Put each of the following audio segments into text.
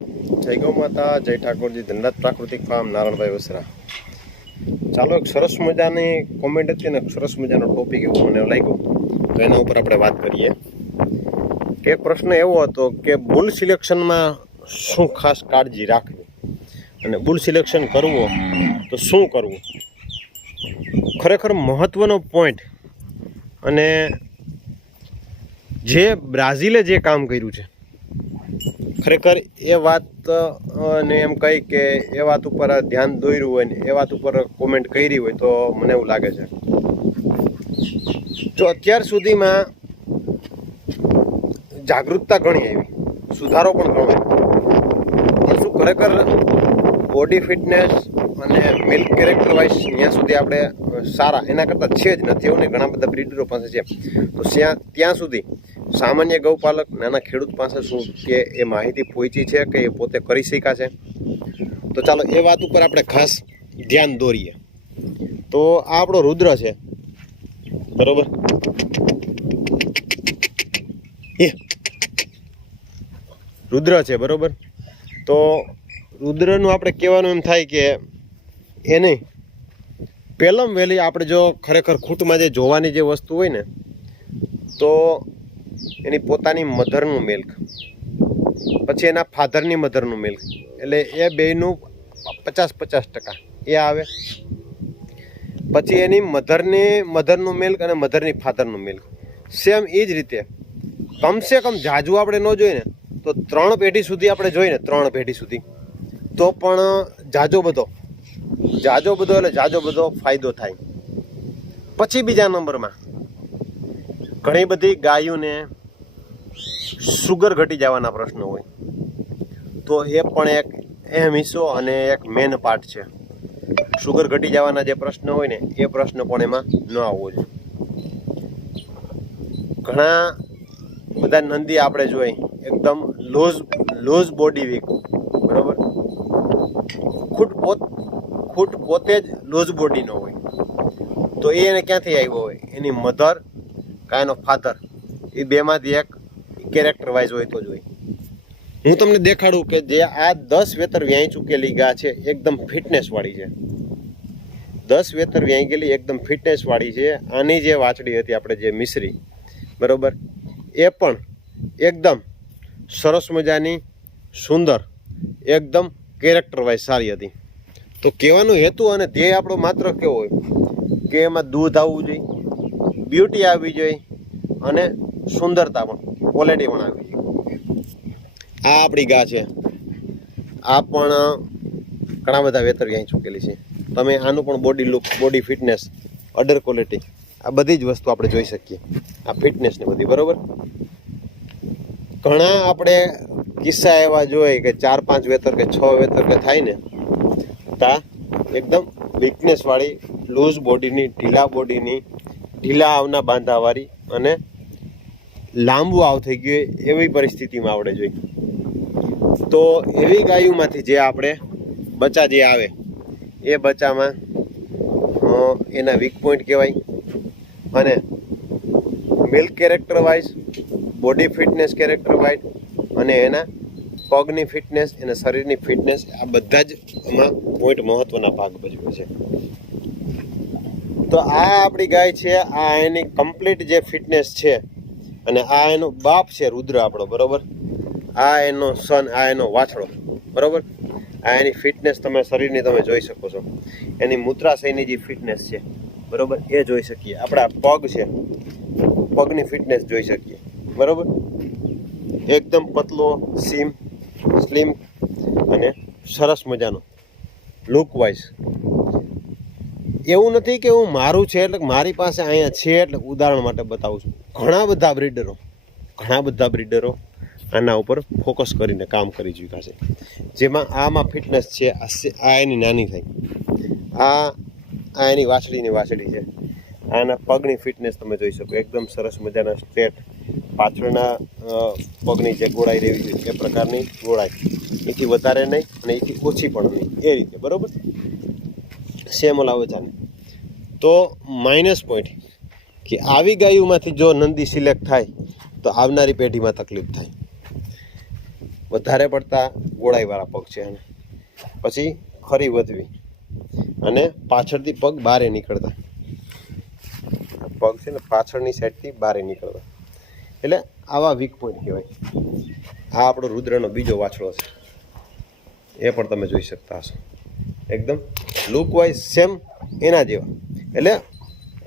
જય ગૌ માતા, જય ઠાકોરજી, ધનરાજ પ્રાકૃતિક ફાર્મ, નારણભાઈ વસરા. ચાલો, એક સરસ મજાની કોમેન્ટ હતી ને, સરસ મજાનો ટોપિક એવો મને લાગ્યો, તો એના ઉપર આપણે વાત કરીએ. કે પ્રશ્ન એવો હતો કે બુલ સિલેક્શનમાં શું ખાસ કાળજી રાખવી અને બુલ સિલેક્શન કરવું તો શું કરવું. ખરેખર મહત્વનો પોઈન્ટ. અને જે બ્રાઝિલે જે કામ કર્યું છે, ખરેખર એ વાત ને એમ કહી કે એ વાત ઉપર ધ્યાન દોર્યું હોય ને એ વાત ઉપર કોમેન્ટ કરી હોય તો મને એવું લાગે છે. જો અત્યાર સુધીમાં જાગૃતતા ઘણી આવી, સુધારો પણ ઘણો આવ્યો, શું ખરેખર બોડી ફિટનેસ અને મિલ્ક કેરેક્ટર વાઇઝ ત્યાં સુધી આપણે સારા એના કરતાં છે જ નથી એવું ને. ઘણા બધા બ્રીડરો પાસે છે, તો ત્યાં સુધી સામાન્ય ગૌપાલક નાના ખેડૂત પાસે શું કે એ માહિતી પહોંચી છે કે એ પોતે કરી શક્યા છે. તો ચાલો એ વાત ઉપર આપણે ખાસ ધ્યાન દોરીએ. તો આ આપણો રુદ્ર છે, બરોબર. રુદ્ર છે, બરોબર. તો રુદ્રનું આપણે કહેવાનું એમ થાય કે એને પહેલાં વહેલી આપણે જો ખરેખર ખૂટમાં જે જોવાની જે વસ્તુ હોય ને, તો એની પોતાની મધરનું મિલ્ક, પછી એના ફાધરની મધરનું મિલ્ક, એટલે એ બેયનું 50-50% એ આવે. પછી એની મધરનું મિલ્ક અને મધરની ફાધરનું મિલ્ક સેમ એ જ રીતે. કમસે કમ જાજુ આપણે ન જોઈએ ને તો 3 પેઢી સુધી આપણે જોઈએ ને, 3 પેઢી સુધી તો પણ જાજો બધો એટલે જાજો બધો ફાયદો થાય. પછી બીજા નંબરમાં ઘણી બધી ગાયોને શુગર ઘટી જવાના પ્રશ્નો હોય, તો એ પણ એક અહેમ હિસ્સો અને એક મેન પાર્ટ છે. શુગર ઘટી જવાના જે પ્રશ્ન હોય ને એ પ્રશ્ન પણ એમાં ન આવવો જોઈએ. ઘણા બધા નંદી આપણે જોઈ એકદમ લૂઝ બોડી વીક, બરાબર. ખૂટ પોતે જ લૂઝ બોડીનો હોય, તો એને ક્યાંથી આવ્યો હોય? એની મધર કાં એનો ફાધર, એ બેમાંથી એક કેરેક્ટર વાઇઝ હોય તો જ હોય. હું તમને દેખાડું કે જે આ 10 વેતર વ્યાઈ ચૂકેલી ગા છે, એકદમ ફિટનેસવાળી છે. 10 વેતર વ્યાઈ ગયેલી એકદમ ફિટનેસવાળી છે. આની જે વાછડી હતી આપણે જે મિશ્રી, બરાબર, એ પણ એકદમ સરસ મજાની સુંદર, એકદમ કેરેક્ટર વાઇઝ સારી હતી. તો કહેવાનો હેતુ અને ધ્યેય આપણો માત્ર કેવો હોય કે એમાં દૂધ આવવું જોઈએ, બ્યુટી આવવી જોઈએ અને સુંદરતા પણ, ક્વોલિટી પણ આવવી જોઈએ. આ આપણી ગા છે, આ પણ ઘણા બધા વેતર વ્યાઈ ચૂકેલી છે. તમે આનું પણ body look, body fitness, udder quality, આ બધી જ વસ્તુ આપણે જોઈ શકીએ. આ ફિટનેસને બધી, બરાબર. ઘણા આપણે કિસ્સા એવા જોઈએ કે 4-5 વેતર કે 6 વેતર કે થાય ને, તા એકદમ વીકનેસવાળી, લૂઝ બોડીની, ઢીલા બોડીની, ઢીલા આવના બાંધાવાળી અને લાંબુ આવ થઈ ગયું એવી પરિસ્થિતિમાં આપણે જોઈ. તો એવી ગાયોમાંથી જે આપણે બચ્ચા જે આવે એ બચ્ચામાં એના વીક પોઈન્ટ કહેવાય અને milk character wise, body fitness character wise અને એના પગની ફિટનેસ, એના શરીરની ફિટનેસ, આ બધા જ એમાં પોઈન્ટ મહત્વના ભાગ ભજવે છે. તો આ આપણી ગાય છે, આ એની કમ્પ્લીટ જે ફિટનેસ છે અને આ એનો બાપ છે રુદ્ર આપણો, બરાબર. આ એનો સન, આ એનો વાછડો, બરાબર. આ એની ફિટનેસ તમે શરીરની તમે જોઈ શકો છો. એની મૂત્રાશયની જે ફિટનેસ છે, બરાબર, એ જોઈ શકીએ. આપણા પગ છે, પગની ફિટનેસ જોઈ શકીએ, બરાબર. એકદમ પતલો, સ્લિમ અને સરસ મજાનો લુક વાઇઝ. એવું નથી કે હું મારું છે એટલે મારી પાસે અહીંયા છે એટલે ઉદાહરણ માટે બતાવું છું. ઘણા બધા બ્રીડરો આના ઉપર ફોકસ કરીને કામ કરી ચૂક્યા છે. જેમાં આમાં ફિટનેસ છે, આ એની નાની થઈ, આ એની વાછડી છે. આના પગની ફિટનેસ તમે જોઈ શકો, એકદમ સરસ મજાના સ્ટ્રેટ, પાછળના પગની જે ગોળાઈ રહેવી જોઈએ એ પ્રકારની ગોળાઈ, એથી વધારે નહીં અને એથી ઓછી પણ નહીં, એ રીતે, બરાબર. સેમ ઓલા વચાને. તો માઇનસ પોઈન્ટ કે આવી ગાયોમાંથી જો નંદી સિલેક્ટ થાય તો આવનારી પેઢીમાં તકલીફ થાય. વધારે પડતા ગોળાઈવાળા પગ છે. અને પછી ખરી વધવી અને પાછળથી પગ બારે નીકળતા, પગ છે ને પાછળની સાઈડથી બારે નીકળતા, એટલે આવા વીક પોઈન્ટ કહેવાય. આ આપણો રુદ્રનો બીજો વાછડો છે, એ પણ તમે જોઈ શકતા હશો. એકદમ લુક વાઇઝ સેમ એના જેવા. એટલે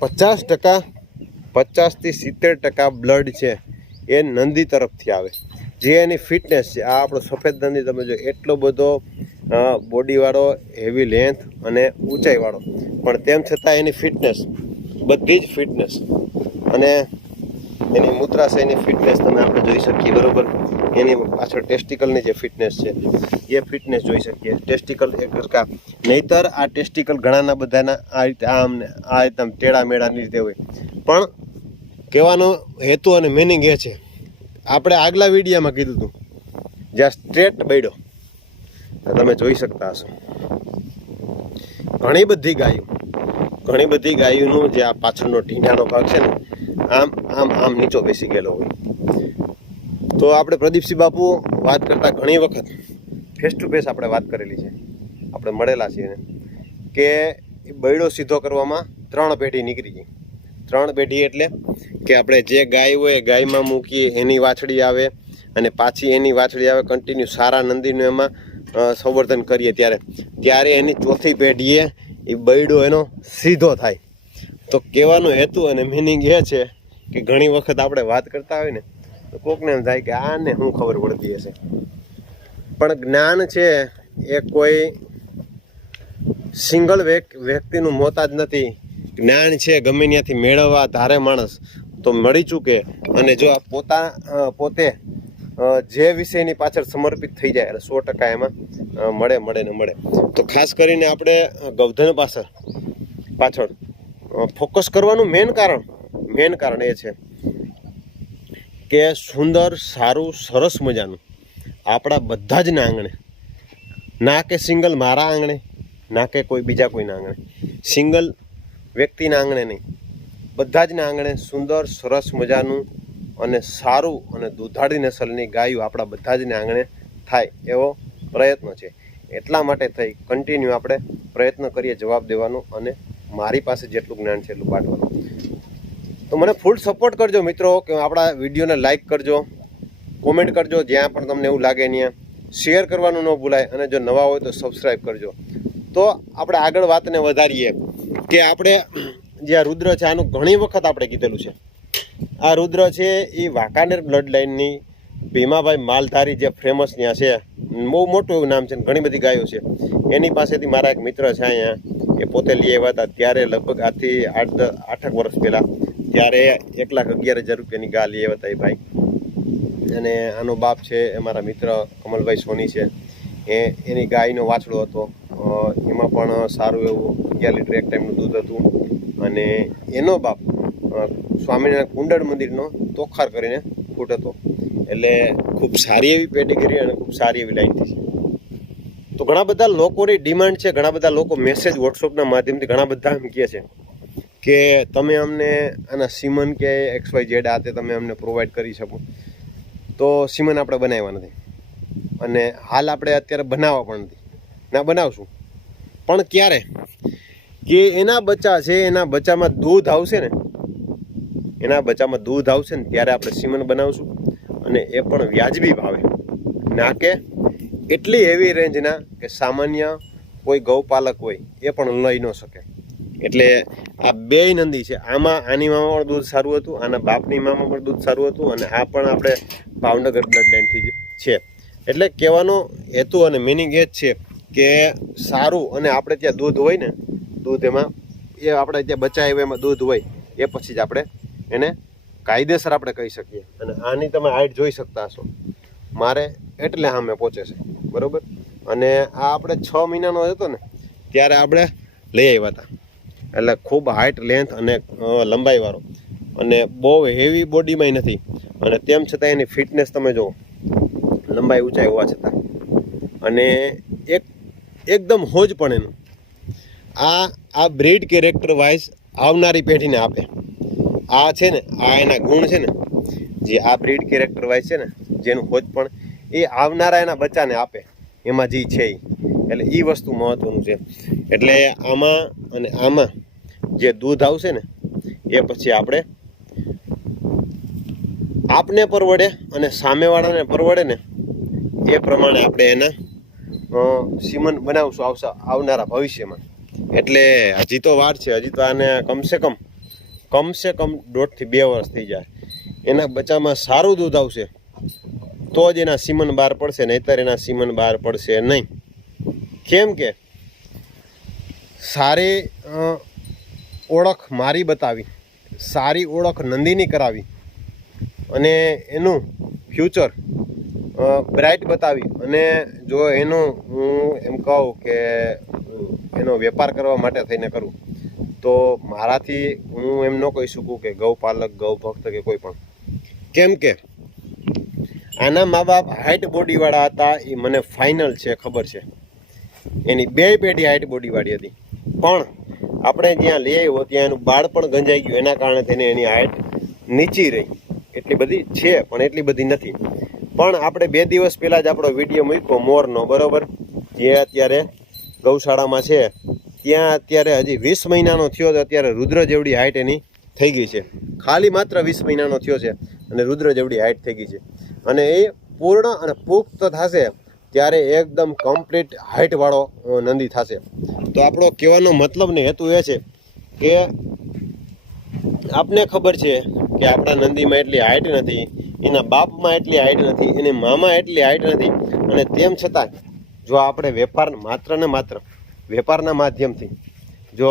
50% 50થી 70% બ્લડ છે એ નંદી તરફથી આવે, જે એની ફિટનેસ છે. આ આપણો સફેદ નંદી તમે જો એટલો બધો બોડીવાળો, હેવી લેન્થ અને ઊંચાઈવાળો, પણ તેમ છતાં એની ફિટનેસ, બધી જ ફિટનેસ અને એની મૂત્રાશયની ફિટનેસ તમે આપણે જોઈ શકીએ. બરાબર, એની પાછળ ટેસ્ટિકલની જે ફિટનેસ છે એ ફિટનેસ જોઈ શકીએ. ટેસ્ટિકલ એક હરખા, નહીતર આ ટેસ્ટિકલ ઘણાના બધાના આ રીતે આ રીતે ટેડા મેળાની રીતે હોય. પણ કહેવાનો હેતુ અને મિનિંગ એ છે, આપણે આગલા વિડીયોમાં કીધું હતું જ્યાં સ્ટ્રેટ બૈડો તમે જોઈ શકતા હશો. ઘણી બધી ગાયોનું જે આ પાછળનો ઢીંઢાનો ભાગ છે ને આમ આમ આમ નીચો બેસી ગયેલો હોય. તો આપણે પ્રદીપસિંહ બાપુ વાત કરતા ઘણી વખત ફેસ ટુ ફેસ આપણે વાત કરેલી છે, આપણે મળેલા છીએ કે બૈડો સીધો કરવામાં 3 પેઢી નીકળી ગઈ. 3 પેઢી એટલે કે આપણે જે ગાય હોય ગાયમાં મૂકીએ એની વાછડી આવે અને પાછી એની વાછડી આવે, કન્ટિન્યુ સારા નંદીનું એમાં સંવર્ધન કરીએ ત્યારે એની ચોથી પેઢીએ એ બૈડો એનો સીધો થાય. તો કહેવાનો હેતુ અને મિનિંગ એ છે કે ઘણી વખત આપણે વાત કરતા હોય ને તો કોકને એમ થાય કે આને શું ખબર પડતી હશે, પણ જ્ઞાન છે એ કોઈ સિંગલ વ્યક્તિનું મોતાજ નથી. જ્ઞાન છે ગમે ત્યાંથી મેળવવા ધારે માણસ તો મળી ચૂકે, અને જો આ પોતે જે વિષયની પાછળ સમર્પિત થઈ જાય એટલે 100% એમાં મળે. તો ખાસ કરીને આપણે ગૌધન પાછળ ફોકસ કરવાનું મેન કારણ એ છે કે સુંદર, સારું, સરસ મજાનું આપણા બધા જ ના આંગણે, ના કે સિંગલ મારા આંગણે, ના કે કોઈ બીજા કોઈના આંગણે, સિંગલ વ્યક્તિના આંગણે નહીં, બધા જ ના આંગણે સુંદર, સરસ મજાનું અને સારું અને દુધાળી નસલની ગાયો આપણા બધા જ આંગણે થાય એવો પ્રયત્ન છે. એટલા માટે થઈ કન્ટિન્યુ આપણે પ્રયત્ન કરીએ જવાબ દેવાનો, અને મારી પાસે જેટલું જ્ઞાન છે એટલું બાંટવાનું. તો મને ફૂલ સપોર્ટ કરજો મિત્રો, કે આપણા વિડીયોને લાઇક કરજો, કોમેન્ટ કરજો, જ્યાં પણ તમને એવું લાગે ત્યાં શેર કરવાનું ન ભૂલાય, અને જો નવા હોય તો સબસ્ક્રાઈબ કરજો. તો આપણે આગળ વાતને વધારીએ કે આપણે જે આ રુદ્ર છે આનું ઘણી વખત આપણે કીધેલું છે. આ રુદ્ર છે એ વાંકાનેર બ્લડ લાઇનની ભીમાભાઈ માલધારી જે ફેમસ ત્યાં છે, બહુ મોટું એવું નામ છે, ઘણી બધી ગાયો છે. એની પાસેથી મારા એક મિત્ર છે અહીંયા, એ પોતે લઈ આવ્યા હતા ત્યારે લગભગ આજથી 8 વર્ષ પહેલાં, ત્યારે 1,11,000 રૂપિયાની ગા લઈ આવ્યા હતા એ ભાઈ. અને આનો બાપ છે એ મારા મિત્ર કમલભાઈ સોની છે, એની ગાયનો વાછડો હતો. એમાં પણ સારું એવું 11 લીટર એક ટાઈમનું દૂધ હતું. અને એનો બાપ સ્વામિનારાયણ કુંડળ મંદિરનો તોખાર કરીને ફૂટ હતો. એટલે ખૂબ સારી એવી પેડિગ્રી અને ખૂબ સારી એવી લાઈનથી છે. તો ઘણા બધા લોકોની ડિમાન્ડ છે, ઘણા બધા લોકો મેસેજ વોટ્સઅપના માધ્યમથી ઘણા બધા એમ કહે છે કે તમે અમને આના સીમન કે XYZ આ તે તમે અમને પ્રોવાઈડ કરી શકો. તો સીમન આપણે બનાવ્યા નથી, અને હાલ આપણે અત્યારે બનાવવા પણ નથી. ના બનાવશું પણ ક્યારે કે એના બચ્ચા છે, એના બચ્ચામાં દૂધ આવશે ને ત્યારે આપણે સીમન બનાવશું, અને એ પણ વ્યાજબી ભાવે, ના કે એટલી હેવી રેન્જના કે સામાન્ય કોઈ ગૌપાલક હોય એ પણ લઈ ન શકે. એટલે આ 2 નંદી છે. આની મામાં પણ દૂધ સારું હતું, આના બાપની મામાં પણ દૂધ સારું હતું, અને આ પણ આપણે ભાવનગર બ્લડ લાઇનથી જ છે. એટલે કહેવાનો હેતુ અને મિનિંગ એ જ છે કે સારું, અને આપણે ત્યાં દૂધ હોય ને, દૂધ એમાં એ આપણે ત્યાં બચાવ્યા એમાં દૂધ હોય એ પછી જ આપણે એને કાયદેસર આપણે કહી શકીએ. અને આની તમે હાઈટ જોઈ શકતા હશો, મારે એટલે સામે પહોંચે છે, બરાબર. અને આ આપણે 6 મહિનાનો હતો ને ત્યારે આપણે લઈ આવ્યા હતા. એટલે ખૂબ હાઈટ, લેન્થ અને લંબાઈવાળો, અને બહુ હેવી બોડીમાંય નથી, અને તેમ છતાં એની ફિટનેસ તમે જુઓ, લંબાઈ ઊંચાઈ હોવા છતાં, અને એકદમ હોજ પણ એનું આ બ્રીડ કેરેક્ટર વાઇઝ આવનારી પેઢીને આપે. આ છે ને, આ એના ગુણ છે ને, જે આ બ્રીડ કેરેક્ટર વાઇઝ છે ને, જેનું હોજ પણ એ આવનારા એના બચ્ચાને આપે, એમાં જે છે એટલે એ વસ્તુ મહત્વનું છે. એટલે આમાં અને આમાં જે દૂધ આવશે ને એ પછી આપને પરવડે અને સામેવાળાને પરવડે ને એ પ્રમાણે આપણે એના સીમન બનાવશું આવનારા ભવિષ્યમાં. એટલે હજી તો વાર છે, હજી તો આને કમસે કમ 1.5 થી 2 વર્ષ થઈ જાય. એના બચ્ચામાં સારું દૂધ આવશે તો જ એના સીમન બહાર પડશે, નહીંતર એના સીમન બહાર પડશે નહીં. કેમ કે સારી ઓળખ મારી બતાવી, સારી ઓળખ નંદીની કરાવી અને એનું ફ્યુચર બ્રાઇટ બતાવી, અને જો એનું હું એમ કહું કે એનો વેપાર કરવા માટે થઈને કરું તો મારાથી હું એમ ન કહી શકું કે ગૌપાલક, ગૌભક્ત કે કોઈ પણ. કેમ કે આના મા બાપ હાઇટ બોડીવાળા હતા એ મને ફાઇનલ છે, ખબર છે. એની 2 પેઢી હાઇટ બોડીવાળી હતી, પણ આપણે જ્યાં લઈ આવ્યો ત્યાં એનું બાળ પણ ગંજાઈ ગયું, એના કારણે તેને એની હાઇટ નીચી રહી. એટલી બધી છે પણ એટલી બધી નથી. પણ આપણે 2 દિવસ પહેલાં જ આપણો વિડીયો મૂક્યો મોરનો, બરાબર, જે અત્યારે ગૌશાળામાં છે ત્યાં અત્યારે હજી 20 મહિનાનો થયો તો અત્યારે રુદ્ર જેવડી હાઇટ એની થઈ ગઈ છે. ખાલી માત્ર 20 મહિનાનો થયો છે અને રુદ્ર જેવડી હાઇટ થઈ ગઈ છે. અને એ પૂર્ણ અને પુખ્ત થશે ત્યારે એકદમ કમ્પ્લીટ હાઇટવાળો નંદી થશે. તો આપણો કહેવાનો મતલબ ને હેતુ એ છે કે આપને ખબર છે કે આપણા નંદીમાં એટલી હાઇટ નથી, એના બાપમાં એટલી હાઇટ નથી, એની મામાં એટલી હાઇટ નથી, અને તેમ છતાં જો આપણે માત્ર વેપારના માધ્યમથી જો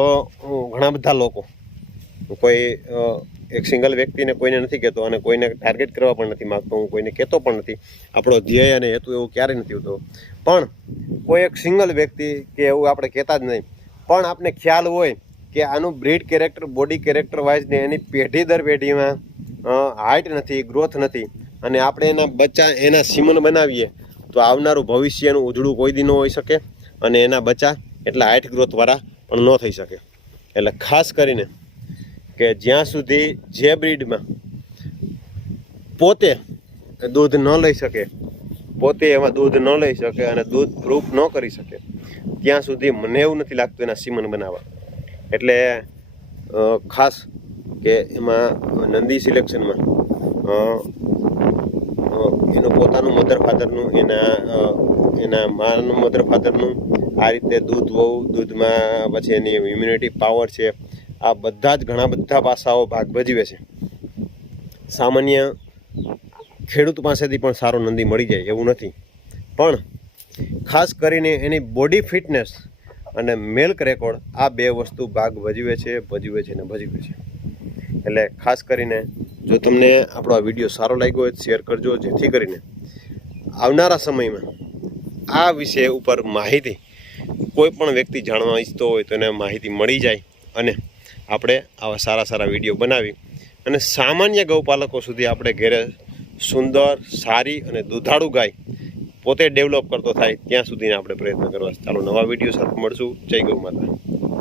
ઘણા બધા લોકો, કોઈ એક સિંગલ વ્યક્તિને કોઈને નથી કહેતો અને કોઈને ટાર્ગેટ કરવા પણ નથી માગતો, હું કોઈને કહેતો પણ નથી, આપણો ધ્યેય અને હેતુ એવું ક્યારેય નથી હોતો. પણ કોઈ એક સિંગલ વ્યક્તિ કે એવું આપણે કહેતા જ નહીં, પણ આપણે ખ્યાલ હોય કે આનું breed character, body character wise ને એની પેઢી દર પેઢીમાં હાઇટ નથી, ગ્રોથ નથી, અને આપણે એના બચ્ચા, એના સીમન બનાવીએ તો આવનારું ભવિષ્યનું ઉજળું કોઈ દી ન હોઈ શકે, અને એના બચ્ચા એટલા હાઇટ ગ્રોથવાળા પણ ન થઈ શકે. એટલે ખાસ કરીને કે જ્યાં સુધી જે બ્રીડમાં પોતે દૂધ ન લઈ શકે, પોતે એમાં દૂધ ન લઈ શકે અને દૂધ પ્રૂફ ન કરી શકે, ત્યાં સુધી મને એવું નથી લાગતું એના સીમન બનાવવા. એટલે ખાસ કે એમાં નંદી સિલેક્શનમાં એનું પોતાનું મધર ફાધરનું, એના માનું મધર ફાધરનું, આ રીતે દૂધ હોવું, દૂધમાં પછી એની ઇમ્યુનિટી પાવર છે, આ બધા જ ઘણા બધા પાસાઓ ભાગ ભજવે છે. સામાન્ય ખેડૂત પાસેથી પણ સારો નંદી મળી જાય એવું નથી, પણ ખાસ કરીને એની બોડી ફિટનેસ અને મિલ્ક રેકોર્ડ, આ 2 વસ્તુ ભાગ ભજવે છે. એટલે ખાસ કરીને જો તમને આપણો આ વિડીયો સારો લાગ્યો હોય તો શેર કરજો, જેથી કરીને આવનારા સમયમાં આ વિષય ઉપર માહિતી કોઈ પણ વ્યક્તિ જાણવા ઈચ્છતો હોય તો એને માહિતી મળી જાય, અને આપણે આવા સારા વિડીયો બનાવી અને સામાન્ય ગૌપાલકો સુધી આપણે ઘેરે સુંદર, સારી અને દુધાળુ ગાય પોતે ડેવલપ કરતો થાય ત્યાં સુધીને આપણે પ્રયત્ન કરવા. ચાલો નવા વિડીયો સાથે મળશું. જય ગૌ માતા.